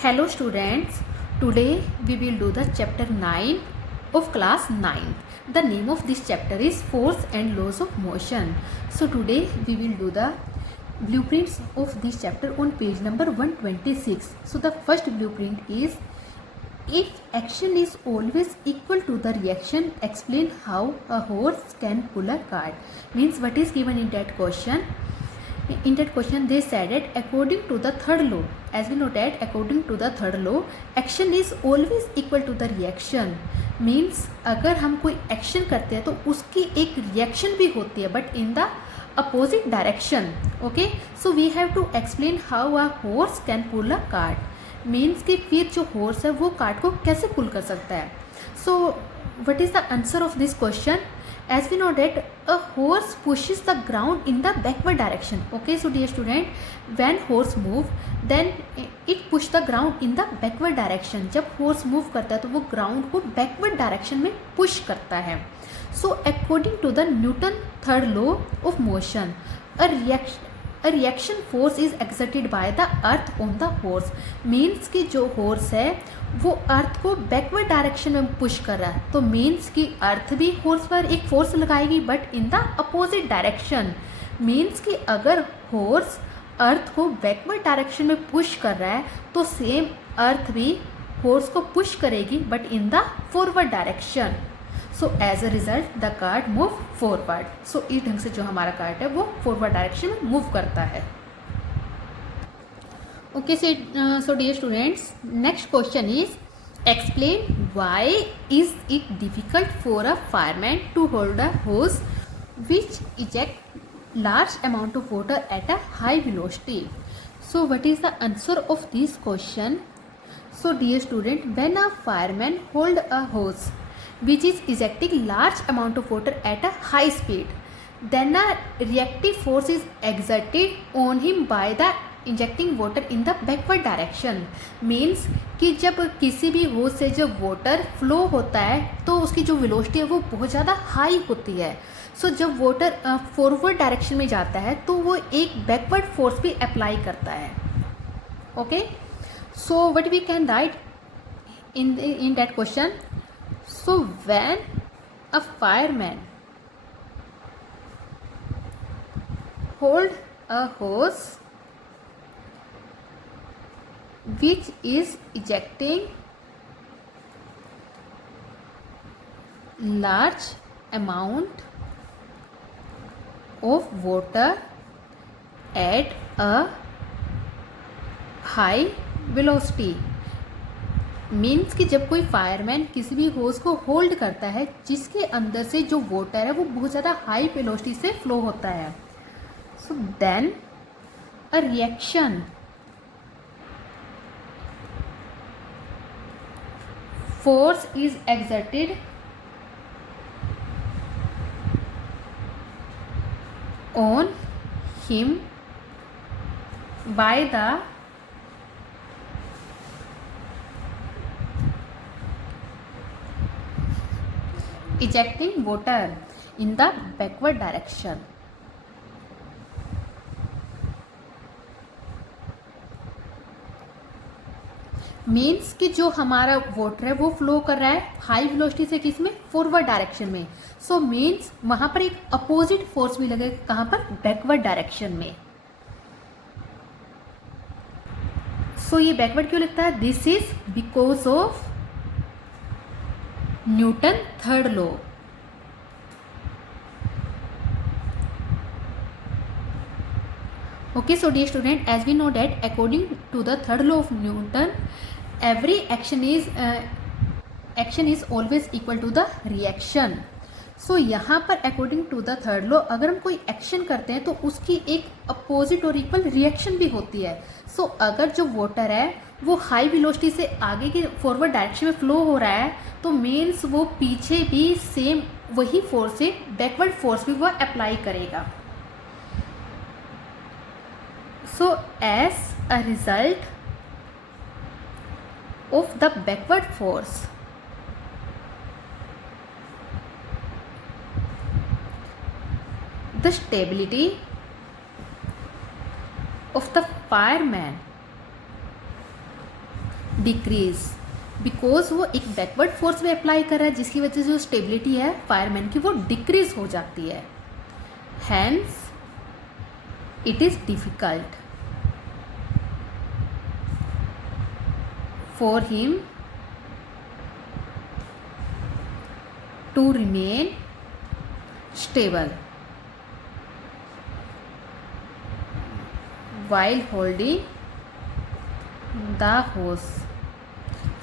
Hello students, today we will do the chapter 9 of class 9. The name of this chapter is Force and Laws of Motion. So today we will do the blueprints of this chapter on page number 126. So the first blueprint is, if action is always equal to the reaction, explain how a horse can pull a cart. Means what is given in that question? In that question they said that according to the third law, as we know that according to the third law, action is always equal to the reaction. Means अगर हम कोई action करते हैं तो उसकी एक reaction भी होती है but in the opposite direction. Okay, so we have to explain how a horse can pull a cart. Means कि फिर जो हॉर्स है वो कार्ट को कैसे पुल कर सकता है. So what is the answer of this question? As we know that a horse pushes the ground in the backward direction. Okay, so dear student, when horse move then it push the ground in the backward direction. जब horse move करता है तो वो ground को backward direction में push करता है. So according to the Newton third law of motion, a reaction force is exerted by the earth on the horse. Means कि जो horse है वो अर्थ को बैकवर्ड डायरेक्शन में पुश कर रहा है, तो मीन्स कि अर्थ भी हॉर्स पर एक फोर्स लगाएगी but in the opposite direction. Means कि अगर हॉर्स अर्थ को बैकवर्ड डायरेक्शन में पुश कर रहा है तो सेम अर्थ भी हॉर्स को पुश करेगी but in the forward direction. So as a result the cart move forward. So इस ढंग से जो हमारा कार्ट है वो फॉरवर्ड डायरेक्शन में मूव करता है. Okay, so dear students, next question is, explain why is it difficult for a fireman to hold a hose which eject large amount of water at a high velocity. So what is the answer of this question? So dear student, when a fireman hold a hose which is ejecting large amount of water at a high speed, then a reactive force is exerted on him by the injecting water in the backward direction. Means कि जब किसी भी होज से जब water flow होता है तो उसकी जो वेलोसिटी है वो बहुत ज़्यादा हाई होती है. सो जब वाटर फॉरवर्ड डायरेक्शन में जाता है तो वो एक बैकवर्ड फोर्स भी अप्लाई करता है. Okay, so what we can write in that question? So when a fireman hold a hose which is ejecting large amount of water at a high velocity. Means कि जब कोई fireman किसी भी होज को hold करता है जिसके अंदर से जो वाटर है वो बहुत ज़्यादा हाई वेलोसिटी से फ्लो होता है. So then a reaction force is exerted on him by the ejecting water in the backward direction. Means कि जो हमारा वाटर है वो फ्लो कर रहा है हाई वेलोसिटी से किस में? फॉरवर्ड डायरेक्शन में. सो मीन्स वहाँ पर एक अपोजिट फोर्स भी लगेगा. कहाँ पर? बैकवर्ड डायरेक्शन में. सो ये बैकवर्ड क्यों लगता है? This is because of Newton third law. Okay, so dear student, as we know that according to the third law of Newton, every action is always equal to the reaction. So यहाँ पर according to the third law अगर हम कोई action करते हैं तो उसकी एक अपोजिट और इक्वल रिएक्शन भी होती है. सो अगर जो वाटर है वो हाई वेलोसिटी से आगे के फॉरवर्ड डायरेक्शन में फ्लो हो रहा है तो मीन्स वो पीछे भी सेम वही फोर्स से बैकवर्ड फोर्स भी वह अप्लाई करेगा. So as a result of the backward force, the stability of the fireman decrease, because वो एक बैकवर्ड फोर्स भी अप्लाई कर रहा है जिसकी वजह से जो स्टेबिलिटी है फायरमैन की वो डिक्रीज हो जाती है. Hence it is difficult for him to remain stable while holding the hose.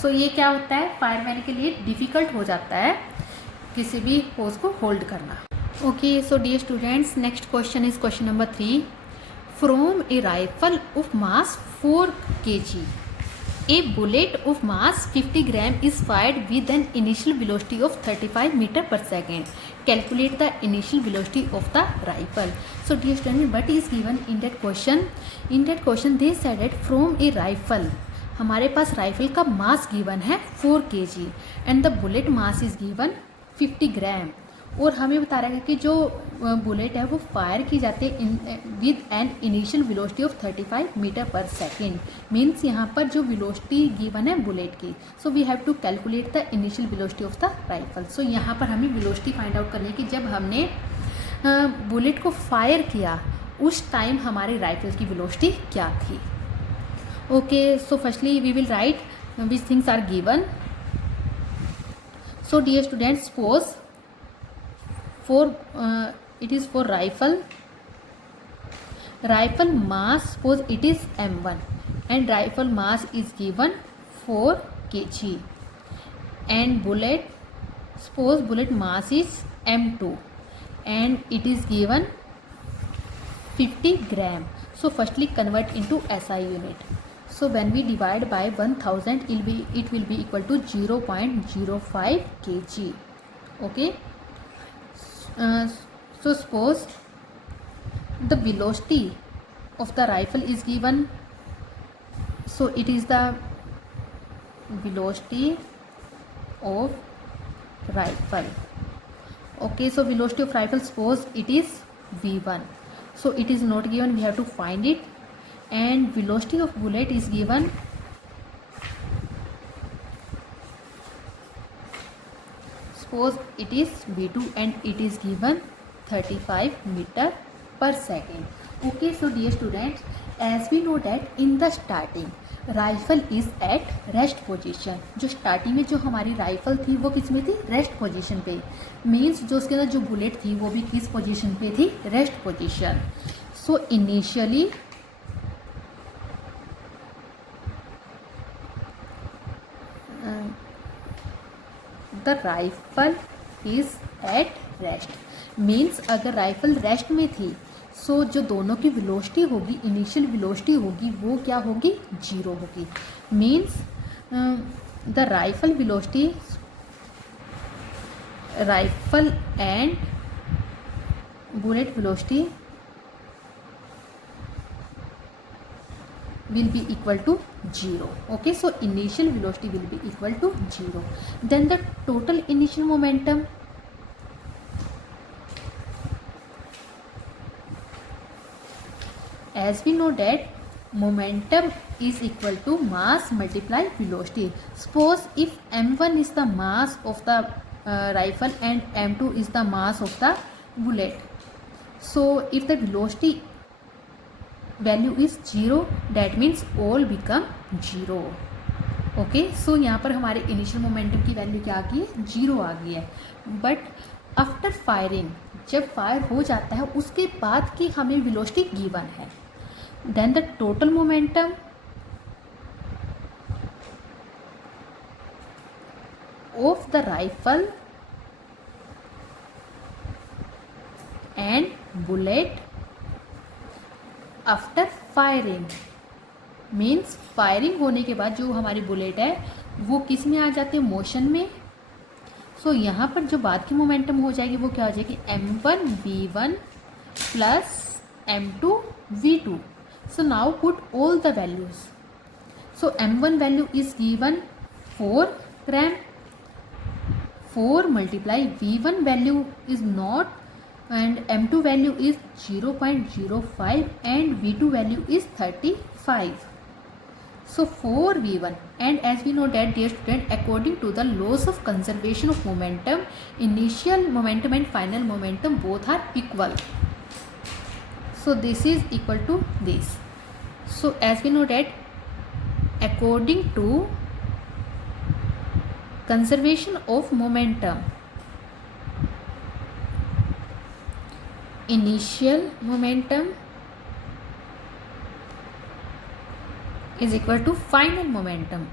सो ये क्या होता है, फायरमैन के लिए डिफ़िकल्ट हो जाता है किसी भी होस को होल्ड करना. Okay, so dear students, next question is question number 3. From a rifle of mass 4 kg, a bullet of mass 50 gram is fired with an initial velocity of 35 meter per second. Calculate the initial velocity of the rifle. So dear student, what is given in that question? In that question they said that from a rifle, हमारे पास rifle का mass given है 4 kg and the bullet mass is given 50 ग्राम. और हमें बता रहा है कि जो बुलेट है वो फायर की जाती है with an initial velocity of 35 metre per second. Means यहाँ पर जो वेलोसिटी गिवन है बुलेट की, so we have to calculate the initial velocity of the rifle. So यहाँ पर हमें वेलोसिटी फाइंड आउट करनी है कि जब हमने बुलेट को फायर किया उस टाइम हमारी राइफल की वेलोसिटी क्या थी. Okay, so firstly we will write which things are given. So dear students, suppose it is for rifle mass, suppose it is M1 and rifle mass is given 4 kg and bullet, suppose bullet mass is M2 and it is given 50 gram. So firstly convert into SI unit. So when we divide by 1000 it will be equal to 0.05 kg. Okay. So suppose the velocity of the rifle is given, so it is the velocity of rifle. Okay, so velocity of rifle, suppose it is v1, so it is not given, we have to find it. And velocity of bullet is given, suppose it is v2 and it is given 35 meter per second. Okay, so dear students, as we know that in the starting rifle is at rest position. जो starting में जो हमारी rifle थी वो किस में थी, rest position पे. मीन्स जो उसके अंदर जो बुलेट थी वो भी किस पोजीशन पे थी, rest position. So initially the rifle is at rest. Means अगर राइफल रेस्ट में थी सो जो दोनों की वेलोसिटी होगी, इनिशियल वेलोसिटी होगी, वो क्या होगी, 0 होगी. Means the rifle velocity, rifle and bullet velocity will be equal to 0. Okay, so initial velocity will be equal to 0. Then the total initial momentum, as we know that momentum is equal to mass multiply velocity. Suppose if m1 is the mass of the rifle and m2 is the mass of the bullet, so if the velocity value is 0 that means all become 0. Okay, so यहाँ पर हमारे initial momentum की value क्या आ गई है, 0 आ गई है. बट आफ्टर फायरिंग, जब फायर हो जाता है उसके बाद की हमें वेलोसिटी गिवन है. Then the total momentum of the rifle and bullet after firing. Means firing होने के बाद जो हमारी बुलेट है वो किस में आ जाती है, मोशन में. सो यहाँ पर जो बाद की मोमेंटम हो जाएगी वो क्या हो जाएगी, m1 v1 plus m2 v2. So now put all the values. So m1 value is given 4 gram, 4 multiply v1 value is not and m2 value is 0.05 and v2 value is 35. So 4v1, and as we know that, dear student, according to the laws of conservation of momentum, initial momentum and final momentum both are equal. So this is equal to this. So as we know that, according to conservation of momentum, initial momentum is equal to final momentum.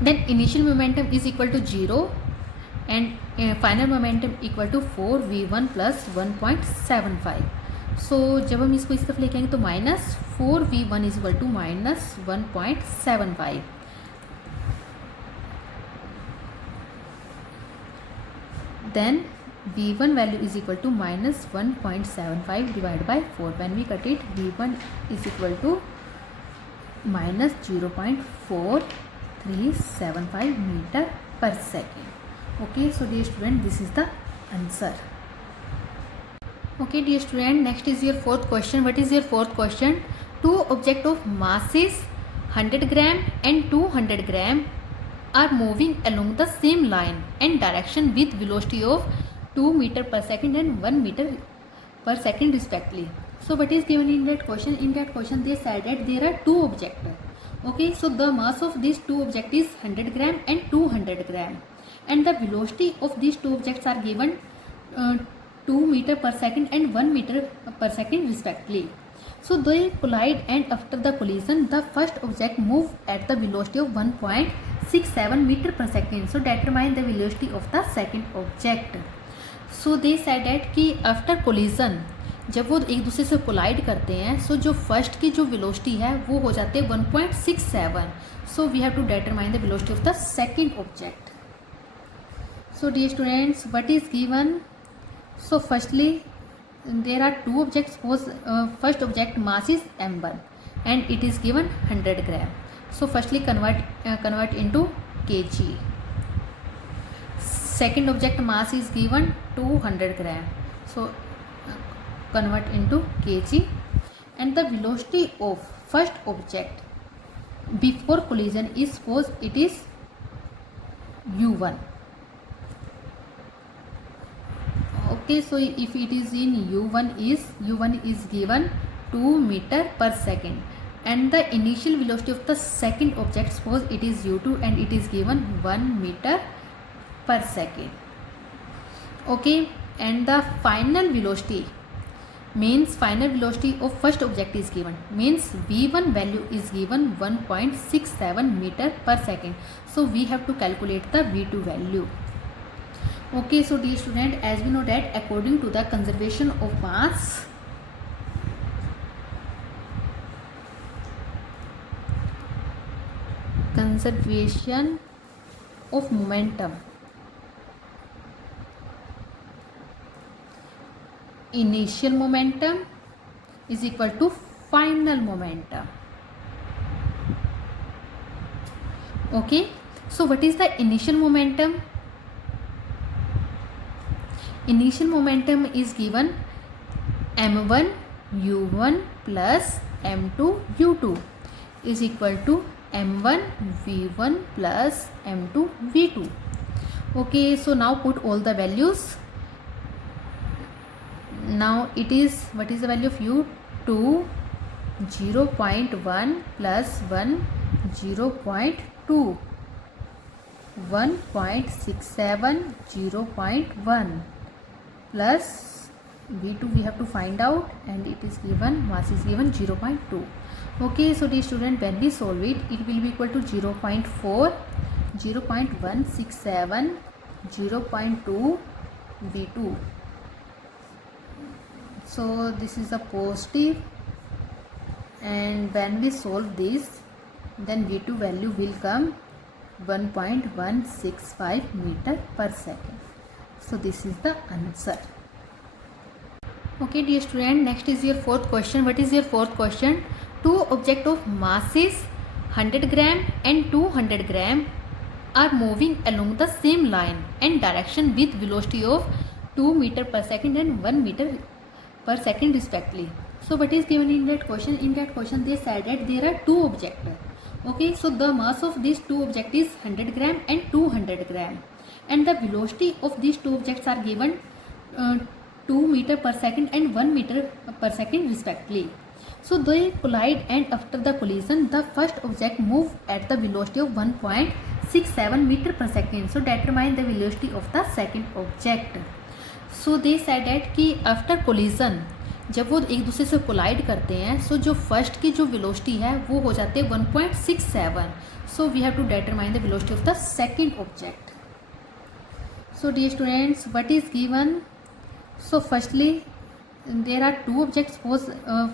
Then initial momentum is equal to 0 and final momentum equal to 4v1 plus 1.75. So जब हम इसको इस तरफ लेके आएंगे तो minus 4v1 is equal to minus 1.75. Then v1 value is equal to minus 1.75 divided by 4. When we cut it, v1 is equal to minus 0.4375 meter per second. Okay, so dear student, this is the answer. Okay, dear student, next is your fourth question. What is your fourth question? Two objects of masses 100 gram and 200 gram are moving along the same line and direction with velocity of 2 meter per second and 1 meter per second respectively. So what is given in that question? In that question they said that there are two objects. Okay, so the mass of these two objects is 100 gram and 200 gram, and the velocity of these two objects are given 2 meter per second and 1 meter per second respectively. So they collide, and after the collision the first object move at the velocity of 1.67 meter per second. So determine the velocity of the second object. So they said that कि after collision जब वो एक दूसरे से collide करते हैं, सो जो first की जो वेलोसिटी है वो हो जाते हैं 1.67. So we have to determine the velocity of the second object. So dear students, what is given? So firstly there are two objects. Suppose first object mass is m1 and it is given 100 gram. So firstly convert into kg. Second object mass is given 200 gram. So convert into kg, and the velocity of first object before collision is, suppose it is u1. Okay, so if it is in u1 is given 2 meter per second, and the initial velocity of the second object, suppose it is u2 and it is given 1 meter per second. Okay, and the final velocity means final velocity of first object is given, means v1 value is given 1.67 meter per second. So we have to calculate the v2 value. Okay, so dear student, as we know that according to the conservation of mass, conservation of momentum, initial momentum is equal to final momentum. Okay, so what is the initial momentum? Initial momentum is given m1 u1 plus m2 u2 is equal to m1 v1 plus m2 v2. Okay, so now put all the values. Now it is, what is the value of u2? 0.1 plus 1 0.2, 1.67 0.1 plus v2 we have to find out, and it is given, mass is given 0.2. Okay, so dear student, when we solve it, it will be equal to 0.4, 0.167, 0.2 v2. So this is a positive, and when we solve this, then v2 value will come 1.165 meter per second. So this is the answer. Okay, dear student, next is your fourth question. What is your fourth question? Two objects of masses 100 gram and 200 gram are moving along the same line and direction with velocity of 2 meter per second and 1 meter per second respectively. So what is given in that question? In that question they said that there are two objects. Okay, so the mass of these two objects is 100 gram and 200 gram, and the velocity of these two objects are given 2 meter per second and 1 meter per second respectively. So they collide, and after the collision the first object moved at the velocity of 1.67 meter per second. So determine the velocity of the second object. So they said that कि after collision जब वो एक दूसरे से collide करते हैं, सो जो first की जो वेलोसिटी है वो हो जाते हैं 1.67. So we have to determine the velocity of the second object. So dear students, what is given? So firstly there are two objects.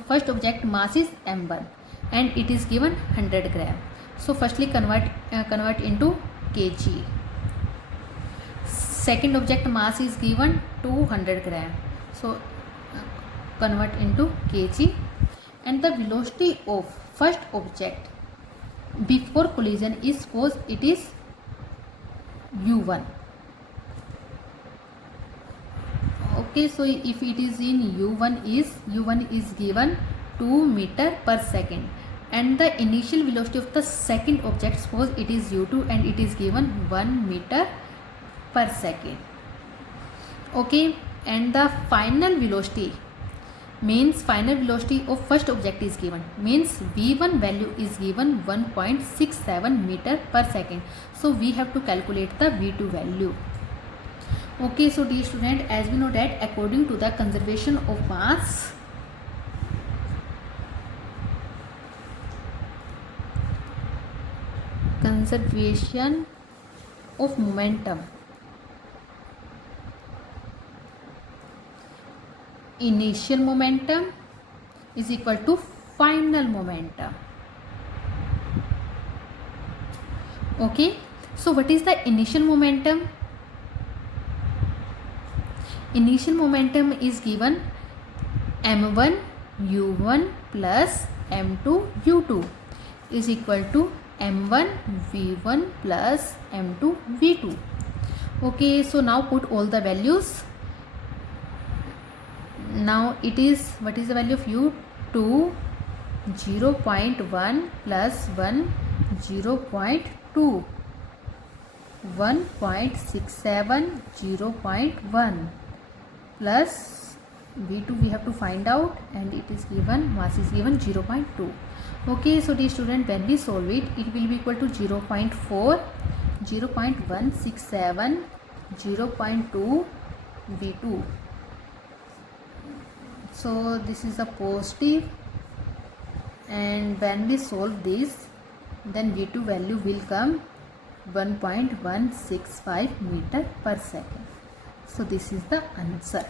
First object mass is m1 and it is given 100 gram. So firstly convert into kg. Second object mass is given 200 gram. So convert into kg, and the velocity of first object before collision is suppose it is u1. Okay, so if it is in u1 is given 2 meter per second, and the initial velocity of the second object suppose it is u2 and it is given 1 meter per second. Okay, and the final velocity means final velocity of first object is given, means v1 value is given 1.67 meter per second. So we have to calculate the v2 value. Okay, so dear student, as we know that according to the conservation of mass, conservation of momentum, initial momentum is equal to final momentum. Okay, so what is the initial momentum? Initial momentum is given m1 u1 plus m2 u2 is equal to m1 v1 plus m2 v2. Okay, so now put all the values. Now it is, what is the value of u2? 0.1 plus 1 0.2, 1.67 0.1 plus v2 we have to find out, and it is given, mass is given 0.2. Okay, so dear student, when we solve it, it will be equal to 0.4, 0.167, 0.2 v2. So this is a positive, and when we solve this, then v2 value will come 1.165 meter per second. So this is the answer.